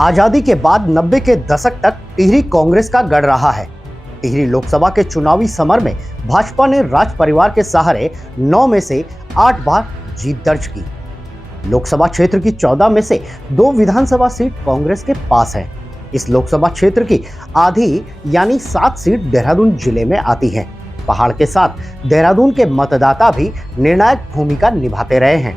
आजादी के बाद 90 के दशक तक टिहरी कांग्रेस का गढ़ रहा है। टिहरी लोकसभा के चुनावी समर में भाजपा ने राज परिवार के सहारे 9 में से 8 बार जीत दर्ज की। लोकसभा क्षेत्र की 14 में से 2 विधानसभा सीट कांग्रेस के पास है। इस लोकसभा क्षेत्र की आधी यानी 7 सीट देहरादून जिले में आती हैं। पहाड़ के साथ देहरादून के मतदाता भी निर्णायक भूमिका निभाते रहे हैं।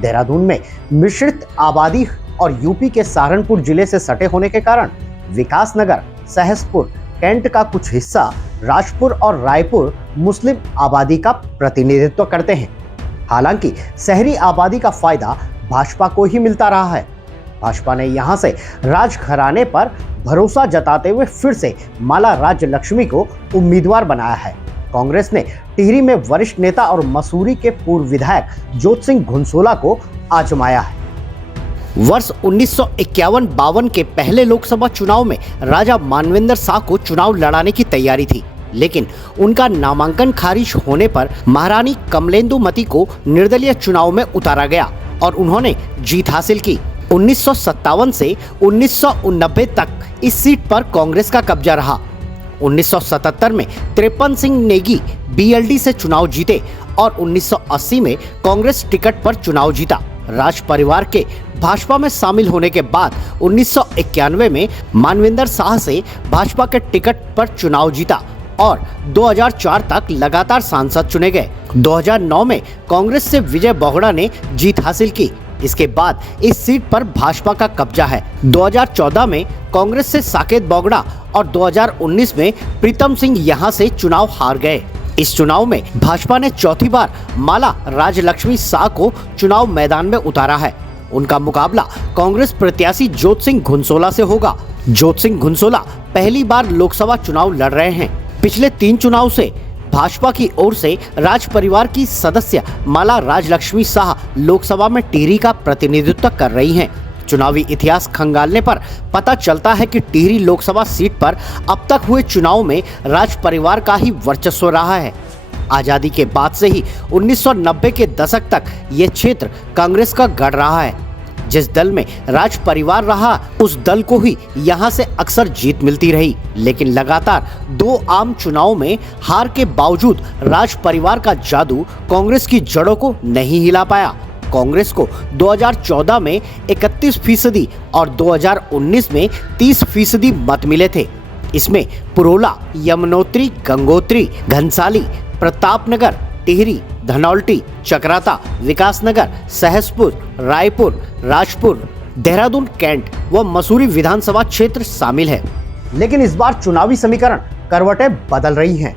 देहरादून में मिश्रित आबादी और यूपी के सहारनपुर जिले से सटे होने के कारण विकासनगर, सहसपुर, कैंट का कुछ हिस्सा, राजपुर और रायपुर मुस्लिम आबादी का प्रतिनिधित्व करते हैं। हालांकि शहरी आबादी का फायदा भाजपा को ही मिलता रहा है। भाजपा ने यहां से राजघराने पर भरोसा जताते हुए फिर से माला राजलक्ष्मी को उम्मीदवार बनाया है। कांग्रेस ने टिहरी में वरिष्ठ नेता और मसूरी के पूर्व विधायक जोत सिंह घुनसोला को आजमाया है। वर्ष 1951-52 के पहले लोकसभा चुनाव में राजा मानवेंद्र शाह को चुनाव लड़ाने की तैयारी थी, लेकिन उनका नामांकन खारिज होने पर महारानी कमलेंदुमती को निर्दलीय चुनाव में उतारा गया और उन्होंने जीत हासिल की। 1957 से 1990 तक इस सीट पर कांग्रेस का कब्जा रहा। 1977 में त्रिपन सिंह नेगी बीएलडी से चुनाव जीते और 1980 में कांग्रेस टिकट पर चुनाव जीता। राज परिवार के भाजपा में शामिल होने के बाद 1991 में मानवेंद्र शाह से भाजपा के टिकट पर चुनाव जीता और 2004 तक लगातार सांसद चुने गए। 2009 में कांग्रेस से विजय बोगड़ा ने जीत हासिल की। इसके बाद इस सीट पर भाजपा का कब्जा है। 2014 में कांग्रेस से साकेत बोगड़ा और 2019 में प्रीतम सिंह यहां से चुनाव हार गए। इस चुनाव में भाजपा ने चौथी बार माला राजलक्ष्मी शाह को चुनाव मैदान में उतारा है। उनका मुकाबला कांग्रेस प्रत्याशी जोत सिंह घुनसोला से होगा। जोत सिंह घुनसोला पहली बार लोकसभा चुनाव लड़ रहे हैं। पिछले 3 चुनाव से भाजपा की ओर से राज परिवार की सदस्य माला राजलक्ष्मी शाह लोकसभा में टिहरी का प्रतिनिधित्व कर रही हैं। चुनावी इतिहास खंगालने पर पता चलता है कि टिहरी लोकसभा सीट पर अब तक हुए चुनाव में राज परिवार का ही वर्चस्व रहा है। आजादी के बाद से ही 1990 के दशक तक ये क्षेत्र कांग्रेस का गढ़ रहा है। जिस दल में राज परिवार रहा उस दल को ही यहाँ से अक्सर जीत मिलती रही, लेकिन लगातार 2 आम चुनाव में हार के बावजूद राज परिवार का जादू कांग्रेस की जड़ों को नहीं हिला पाया। कांग्रेस को 2014 में 31% और 2019 में 30% मत मिले थे। इसमें पुरोला, यमुनोत्री, गंगोत्री, घनसाली, प्रतापनगर, टिहरी, धनौल्टी, चक्राता, विकासनगर, सहसपुर, रायपुर, राजपुर, देहरादून कैंट व मसूरी विधानसभा क्षेत्र शामिल है। लेकिन इस बार चुनावी समीकरण करवटें बदल रही हैं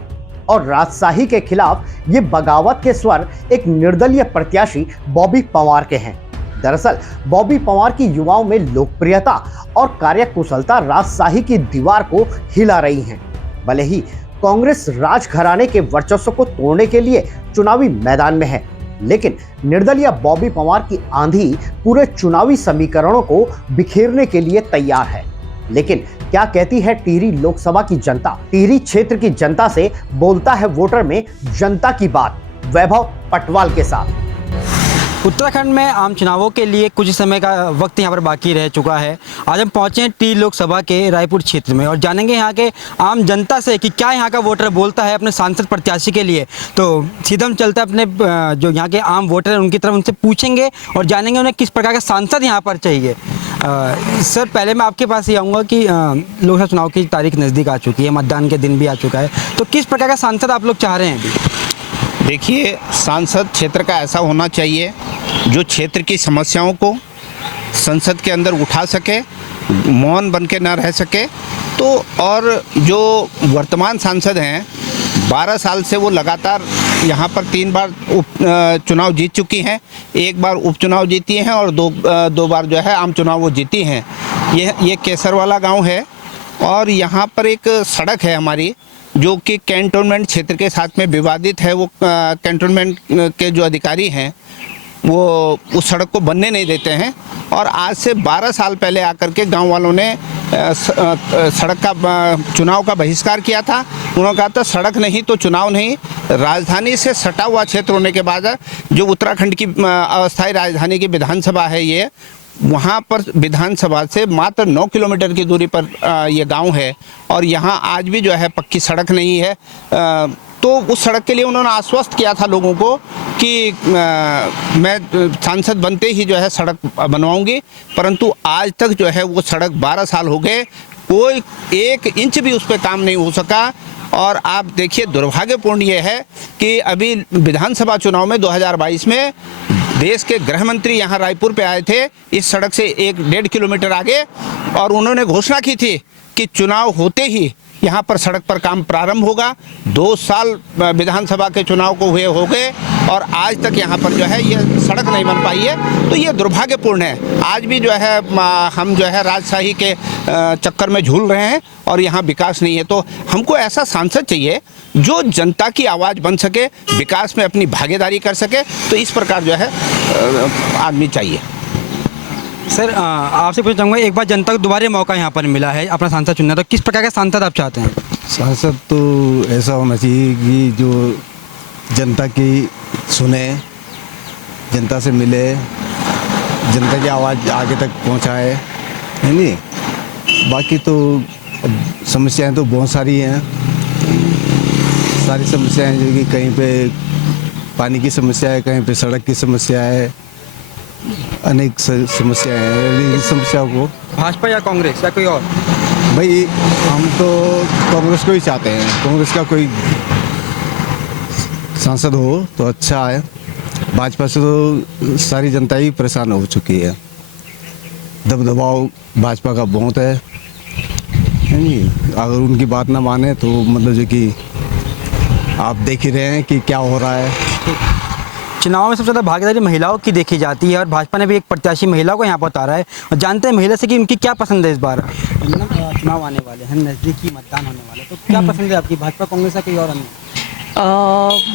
और राजशाही के खिलाफ ये बगावत के स्वर एक निर्दलीय प्रत्याशी बॉबी पंवार के हैं। दरअसल बॉबी पंवार की युवाओं में लोकप्रियता और कार्यकुशलता राजशाही की दीवार को हिला रही हैं। भले ही कांग्रेस राजघराने के वर्चस्व को तोड़ने के लिए चुनावी मैदान में है, लेकिन निर्दलीय बॉबी पंवार की आंधी पूरे चुनावी समीकरणों को बिखेरने के लिए तैयार है। लेकिन क्या कहती है टिहरी लोकसभा की जनता? टिहरी क्षेत्र की जनता से बोलता है वोटर में जनता की बात, वैभव पटवाल के साथ। उत्तराखंड में आम चुनावों के लिए कुछ समय का वक्त यहाँ पर बाकी रह चुका है। आज हम पहुँचे हैं टिहरी लोकसभा के रायपुर क्षेत्र में और जानेंगे यहाँ के आम जनता से कि क्या यहाँ का वोटर बोलता है अपने सांसद प्रत्याशी के लिए। तो सीधा हम चलते हैं अपने जो यहाँ के आम वोटर हैं उनकी तरफ, उनसे पूछेंगे और जानेंगे उन्हें किस प्रकार का सांसद यहाँ पर चाहिए। सर, पहले मैं आपके पास ही आऊँगा कि लोकसभा चुनाव की तारीख नज़दीक आ चुकी है, मतदान के दिन भी आ चुका है, तो किस प्रकार का सांसद आप लोग चाह रहे हैं अभी? देखिए, सांसद क्षेत्र का ऐसा होना चाहिए जो क्षेत्र की समस्याओं को संसद के अंदर उठा सके, मौन बन के न रह सके। तो और जो वर्तमान सांसद हैं 12 साल से वो लगातार यहाँ पर 3 बार चुनाव जीत चुकी हैं। 1 बार उपचुनाव जीती हैं और दो बार जो है आम चुनाव वो जीती हैं। ये केसरवाला गांव है और यहाँ पर एक सड़क है हमारी जो कि कैंटोनमेंट क्षेत्र के साथ में विवादित है। वो कैंटोनमेंट के जो अधिकारी हैं वो उस सड़क को बनने नहीं देते हैं और आज से 12 साल पहले आकर के गांव वालों ने सड़क का चुनाव का बहिष्कार किया था। उन्होंने कहा था सड़क नहीं तो चुनाव नहीं। राजधानी से सटा हुआ क्षेत्र होने के बाद जो उत्तराखंड की अस्थायी राजधानी की विधानसभा है ये, वहाँ पर विधानसभा से मात्र 9 किलोमीटर की दूरी पर ये गांव है और यहाँ आज भी जो है पक्की सड़क नहीं है। तो उस सड़क के लिए उन्होंने आश्वस्त किया था लोगों को कि मैं सांसद बनते ही जो है सड़क बनवाऊंगी, परंतु आज तक जो है वो सड़क 12 साल हो गए, कोई 1 इंच भी उस पर काम नहीं हो सका। और आप देखिए दुर्भाग्यपूर्ण ये है कि अभी विधानसभा चुनाव में 2022 में देश के गृह मंत्री यहाँ रायपुर पे आए थे इस सड़क से 1-1.5 किलोमीटर आगे, और उन्होंने घोषणा की थी कि चुनाव होते ही यहाँ पर सड़क पर काम प्रारंभ होगा। 2 साल विधानसभा के चुनाव को हुए हो गए और आज तक यहाँ पर जो है ये सड़क नहीं बन पाई है। तो ये दुर्भाग्यपूर्ण है। आज भी जो है हम जो है राजशाही के चक्कर में झूल रहे हैं और यहाँ विकास नहीं है। तो हमको ऐसा सांसद चाहिए जो जनता की आवाज़ बन सके, विकास में अपनी भागीदारी कर सके। तो इस प्रकार जो है आदमी चाहिए। सर आपसे पूछना चाहूँगा, एक बार जनता को दोबारा मौका यहाँ पर मिला है अपना सांसद चुनना, तो किस प्रकार का सांसद आप चाहते हैं? सांसद तो ऐसा होना चाहिए कि जो जनता की सुने, जनता से मिले, जनता की आवाज़ आगे तक पहुँचाए, है नहीं। बाकी तो समस्याएं तो बहुत सारी हैं, सारी समस्याएं जो कि कहीं पे पानी की समस्या है, कहीं पे सड़क की समस्या है, अनेक समस्याएं हैं। इस समस्याओं को भाजपा या कांग्रेस या कोई और? भाई हम तो कांग्रेस को ही चाहते हैं। कांग्रेस का कोई सांसद हो तो अच्छा है। भाजपा से तो सारी जनता ही परेशान हो चुकी है। दबदबाव भाजपा का बहुत है नहीं। अगर उनकी बात ना माने तो मतलब जो कि आप देख ही रहे हैं कि क्या हो रहा है। चुनाव में सबसे ज़्यादा भागीदारी महिलाओं की देखी जाती है और भाजपा ने भी एक प्रत्याशी महिला को यहाँ पर उतारा है। और जानते हैं महिला से कि उनकी क्या पसंद है। इस बार चुनाव आने वाले हैं, नज़दीकी मतदान होने वाले, तो क्या पसंद है आपकी, भाजपा कांग्रेस या कोई और अन्य?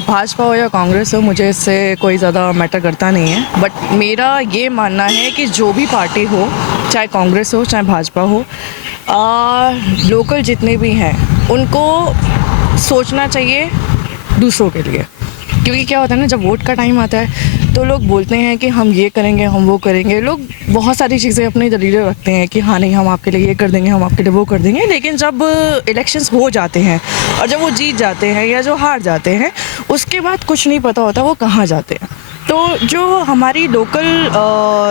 भाजपा हो या कांग्रेस हो, मुझे इससे कोई ज़्यादा मैटर करता नहीं है। बट मेरा ये मानना है कि जो भी पार्टी हो, चाहे कांग्रेस हो चाहे भाजपा हो, लोकल जितने भी हैं उनको सोचना चाहिए दूसरों के लिए। क्योंकि क्या होता है ना, जब वोट का टाइम आता है तो लोग बोलते हैं कि हम ये करेंगे, हम वो करेंगे। लोग बहुत सारी चीज़ें अपनी दलीलें रखते हैं कि हाँ नहीं, हम आपके लिए ये कर देंगे, हम आपके लिए वो कर देंगे। लेकिन जब इलेक्शंस हो जाते हैं और जब वो जीत जाते हैं या जो हार जाते हैं, उसके बाद कुछ नहीं पता होता वो कहाँ जाते हैं। तो जो हमारी लोकल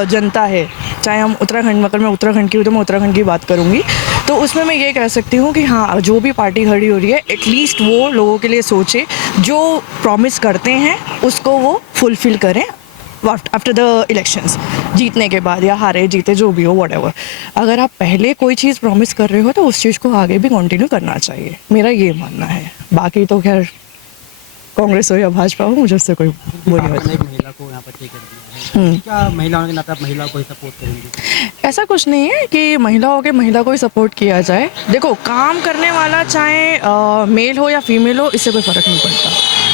जनता है, चाहे हम उत्तराखंड में, अगर मैं उत्तराखंड की हूँ तो मैं उत्तराखंड की बात करूँगी, तो उसमें मैं ये कह सकती हूँ कि हाँ, जो भी पार्टी खड़ी हो रही है एटलीस्ट वो लोगों के लिए सोचे, जो प्रॉमिस करते हैं उसको वो फुलफ़िल करें आफ्टर द इलेक्शंस, जीतने के बाद या हारे जीते जो भी हो, व्हाटएवर। अगर आप पहले कोई चीज़ प्रॉमिस कर रहे हो तो उस चीज़ को आगे भी कंटिन्यू करना चाहिए, मेरा ये मानना है। बाकी तो खैर कांग्रेस हो या भाजपा हो, मुझे उससे कोई वो नहीं होता। महिला को यहाँ पर टिकट दिया है, क्या महिलाओं के नाते आप महिला को ही सपोर्ट करेंगे? ऐसा कुछ नहीं है कि महिलाओं के महिला को ही सपोर्ट किया जाए। देखो, काम करने वाला चाहे मेल हो या फीमेल हो, इससे कोई फ़र्क नहीं पड़ता।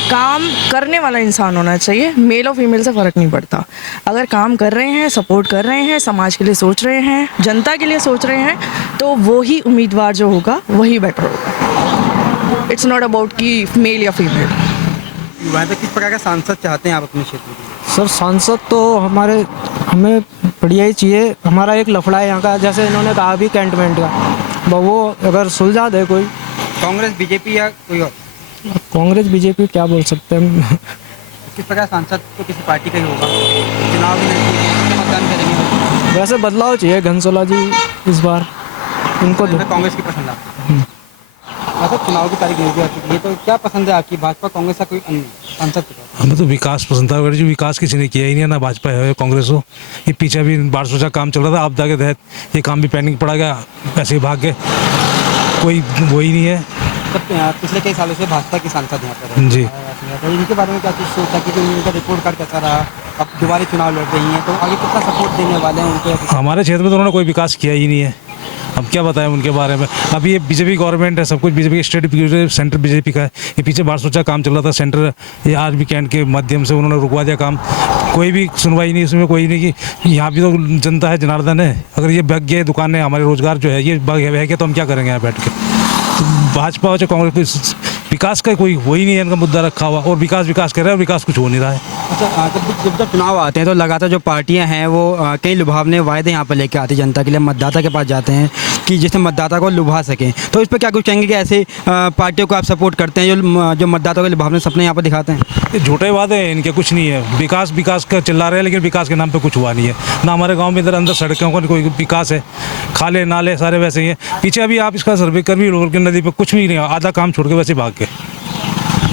काम करने वाला इंसान होना चाहिए, मेल और फीमेल से फ़र्क नहीं पड़ता। अगर काम कर रहे हैं, सपोर्ट कर रहे हैं, समाज के लिए सोच रहे हैं, जनता के लिए सोच रहे हैं, तो वो ही उम्मीदवार जो होगा वही बेटर होगा। इट्स नॉट अबाउट कि मेल या फीमेल। वहाँ पे किस प्रकार का सांसद चाहते हैं आप अपने क्षेत्र में? सर सांसद तो हमें बढ़िया ही चाहिए। हमारा एक लफड़ा है यहाँ का, जैसे इन्होंने कहा भी कैंटनमेंट का, वो अगर सुलझा दे कोई। कांग्रेस, बीजेपी या कोई और? कांग्रेस बीजेपी क्या बोल सकते हैं। किस प्रकार सांसद तो किसी पार्टी का ही होगा, चुनाव में मतदान करेंगे। वैसे बदलाव चाहिए घनसोला जी इस बार, उनको कांग्रेस की पसंद आपको? मतलब चुनाव की तारीख नहीं आ चुकी है, तो क्या पसंद है आपकी, भाजपा कांग्रेस का कोई अन्य सांसद? हमें तो विकास पसंद था, अगर जो विकास किसी ने किया ही नहीं है, ना भाजपा है कांग्रेस हो। ये पीछे भी 1200 का काम चल रहा था, आपदा के तहत ये काम भी पेंडिंग पड़ा गया, पैसे भाग गए, कोई वो ही नहीं है। तब पिछले कई सालों से भाजपा के सांसद यहाँ पर जी, तो इनके बारे में क्या कुछ सोचा कि उनका रिपोर्ट कार्ड कैसा रहा, अब दोबारा चुनाव लड़ रही हैं, तो आगे कितना सपोर्ट देने वाले हैं उनको? हमारे क्षेत्र में तो उन्होंने कोई विकास किया ही नहीं है, अब क्या बताएं उनके बारे में। अभी ये बीजेपी गवर्नमेंट है, सब कुछ बीजेपी की, स्टेट सेंटर बीजेपी का है। ये पीछे 1200 का काम चल रहा था सेंटर, ये आर्मी कैंट के माध्यम से उन्होंने रुकवा दिया काम, कोई भी सुनवाई नहीं इसमें, कोई नहीं कि यहाँ भी तो जनता है, जनार्दन है। अगर ये बग गए दुकानें, हमारे रोजगार जो है ये बग है तो हम क्या करेंगे यहाँ बैठ के। तो भाजपा हो चाहे कांग्रेस विकास का कोई वही नहीं है इनका मुद्दा रखा हुआ, और विकास विकास कर रहे हैं, विकास कुछ हो नहीं रहा है। अच्छा, जब चुनाव आते हैं तो लगातार जो पार्टियां हैं वो कई लुभावने वायदे यहाँ पर लेके आती जनता के लिए, मतदाता के पास जाते हैं कि जिससे मतदाता को लुभा सकें। तो इस पर क्या कुछ कहेंगे कि ऐसे पार्टियों को आप सपोर्ट करते हैं जो मतदाताओं के लुभावने सपने यहाँ पर दिखाते हैं? ये झूठे वादे हैं इनके, कुछ नहीं है। विकास विकास का चिल्ला रहे हैं, लेकिन विकास के नाम पे कुछ हुआ नहीं है। ना हमारे गांव में इधर अंदर सड़कों का कोई विकास है, खाले नाले सारे वैसे ही हैं। पीछे अभी आप इसका सर्वे कर भी लोग नदी पे कुछ भी नहीं, आधा काम छोड़ के वैसे भाग गए।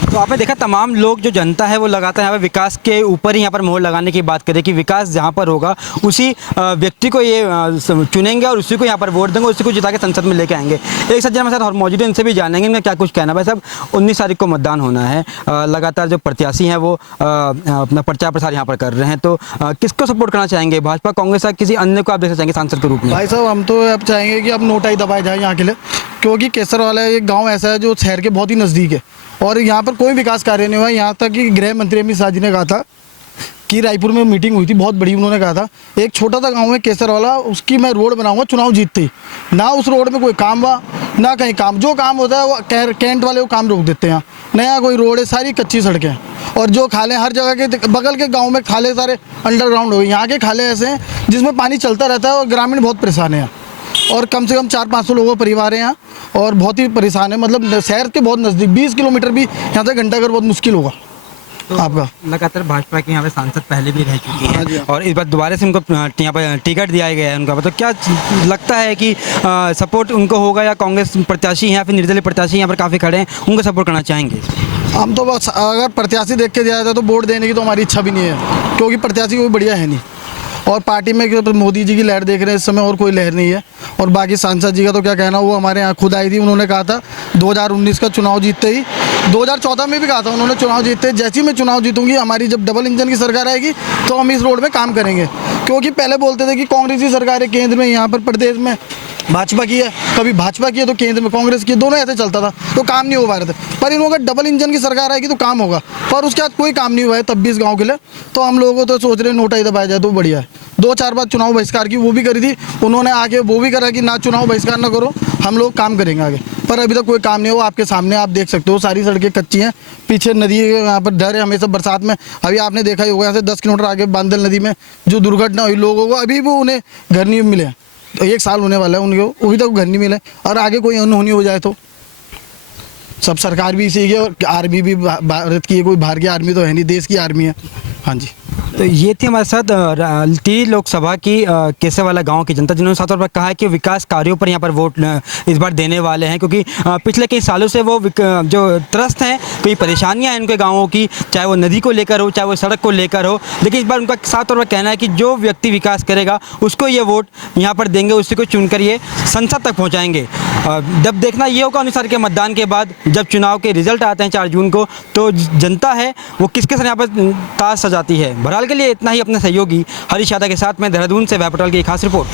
तो आपने देखा तमाम लोग जो जनता है वो लगातार यहाँ पर विकास के ऊपर ही यहाँ पर मोहर लगाने की बात करें कि विकास जहाँ पर होगा उसी व्यक्ति को ये चुनेंगे और उसी को यहाँ पर वोट देंगे, उसी को जिता के संसद में लेके आएंगे। एक सज्जन हमारे साथ और मौजूद है, इनसे भी जानेंगे इनका क्या कुछ कहना। भाई साहब, 19 तारीख को मतदान होना है, लगातार जो प्रत्याशी हैं वो अपना प्रचार प्रसार यहाँ पर कर रहे हैं, तो किसको सपोर्ट करना चाहेंगे, भाजपा, कांग्रेस या किसी अन्य को आप देखना चाहेंगे सांसद के रूप में? भाई साहब, हम तो अब चाहेंगे कि अब नोटाई दबाई जाए यहाँ के लिए, क्योंकि केसर वाला एक गांव ऐसा है जो शहर के बहुत ही नज़दीक है और यहाँ पर कोई विकास कार्य नहीं हुआ। यहाँ तक कि गृह मंत्री अमित शाह जी ने कहा था कि रायपुर में मीटिंग हुई थी बहुत बड़ी, उन्होंने कहा था एक छोटा सा गांव है केसर वाला, उसकी मैं रोड बनाऊंगा चुनाव जीतते ही। ना उस रोड में कोई काम हुआ ना कहीं काम, जो काम होता है वो कैंट वाले वो काम रोक देते हैं। नया कोई रोड है, सारी कच्ची सड़कें हैं और जो खाले हर जगह के बगल के गाँव में खाले सारे अंडरग्राउंड हो गए। यहाँ के खाले ऐसे हैं जिसमें पानी चलता रहता है और ग्रामीण बहुत परेशान है और कम से कम 400-500 लोगों का परिवार है यहाँ और बहुत ही परेशान है। मतलब शहर के बहुत नज़दीक 20 किलोमीटर भी यहाँ से घंटा कर बहुत मुश्किल होगा। तो आपका लगातार भाजपा के यहाँ पे सांसद पहले भी रह चुकी हैं हाँ। और इस बार दोबारा से उनको यहाँ पर टिकट दिया गया है उनका, मतलब क्या लगता है कि सपोर्ट उनको होगा या कांग्रेस प्रत्याशी या फिर निर्दलीय प्रत्याशी यहाँ पर काफ़ी खड़े हैं, उनको सपोर्ट करना चाहेंगे? हम तो बस अगर प्रत्याशी देख के दिया जाए तो वोट देने की तो हमारी इच्छा भी नहीं है, क्योंकि प्रत्याशी कोई बढ़िया है नहीं और पार्टी में मोदी जी की लहर देख रहे हैं इस समय और कोई लहर नहीं है। और बाकी सांसद जी का तो क्या कहना, वो हमारे यहाँ खुद आई थी, उन्होंने कहा था 2019 का चुनाव जीतते ही, 2014 में भी कहा था उन्होंने चुनाव जीतते जैसे ही मैं चुनाव जीतूंगी, हमारी जब डबल इंजन की सरकार आएगी तो हम इस रोड में काम करेंगे। क्योंकि पहले बोलते थे कि कांग्रेस की सरकार है केंद्र में, यहाँ पर प्रदेश में भाजपा की है, कभी भाजपा की है तो केंद्र में कांग्रेस की, दोनों ऐसे चलता था तो काम नहीं हो पा रहे थे। पर इन लोगों का डबल इंजन की सरकार आएगी तो काम होगा, पर उसके बाद कोई काम नहीं हुआ है तब भी इस गांव के लिए। तो हम लोगों को तो सोच रहे नोटा ही दबाया जाए तो बढ़िया है। 2-4 बार चुनाव बहिष्कार की वो भी करी थी उन्होंने, आगे वो भी करा कि ना चुनाव बहिष्कार ना करो, हम लोग काम करेंगे आगे, पर अभी तक कोई काम नहीं हो। आपके सामने आप देख सकते हो सारी सड़कें कच्ची हैं, पीछे नदी यहाँ पर डर है हमेशा बरसात में। अभी आपने देखा ही होगा यहाँ से 10 किलोमीटर आगे बांदल नदी में जो दुर्घटना हुई लोगों को, अभी भी उन्हें घर नहीं मिले, तो 1 साल होने वाला है उनको, अभी तक घर नहीं मिले और आगे कोई अनहोनी हो जाए तो सब सरकार भी इसी की है और आर्मी भी भारत की है, कोई बाहर की आर्मी तो है नहीं, देश की आर्मी है। हाँ जी, तो ये थी हमारे साथ टिहरी लोकसभा की केसर वाला गांव की जनता, जिन्होंने साथ तौर पर कहा है कि विकास कार्यों पर यहाँ पर वोट इस बार देने वाले हैं, क्योंकि पिछले कई सालों से वो जो त्रस्त हैं, कोई परेशानियां हैं उनके गांवों की, चाहे वो नदी को लेकर हो, चाहे वो सड़क को लेकर हो, लेकिन इस बार उनका साथ तौर पर कहना है कि जो व्यक्ति विकास करेगा उसको ये वोट यहाँ पर देंगे, उसी को चुनकर ये संसद तक पहुँचाएंगे। जब देखना ये होगा 19 तारीख के मतदान के बाद, जब चुनाव के रिजल्ट आते हैं 4 जून को, तो जनता है वो किसके साथ यहाँ पर ताज सजाती है। बहरहाल के लिए इतना ही। अपने सहयोगी हरीश यादव के साथ में देहरादून से वैपटल की खास रिपोर्ट।